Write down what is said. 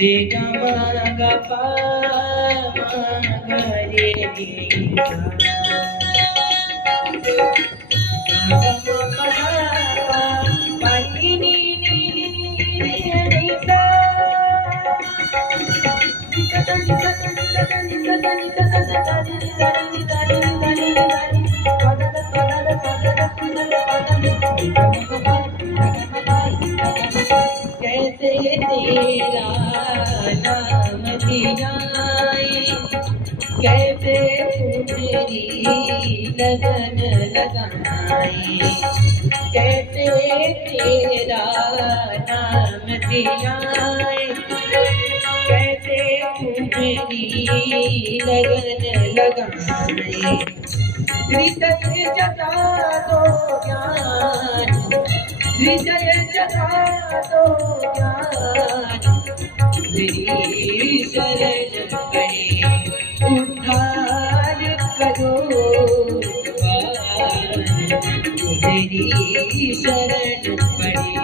रे ग म ग प म ग रे कैसे तेरा नाम दिलाए, कैसे तेरी लगन लगाए, कैसे तेरा नाम दिलाए, कैसे तेरी लगन लगाए। हृदय जगा दो ज्ञान, हृदय जगा दो ज्ञान, मेरी शरण पड़े उद्धार करो भगवान, मेरी शरण पड़े।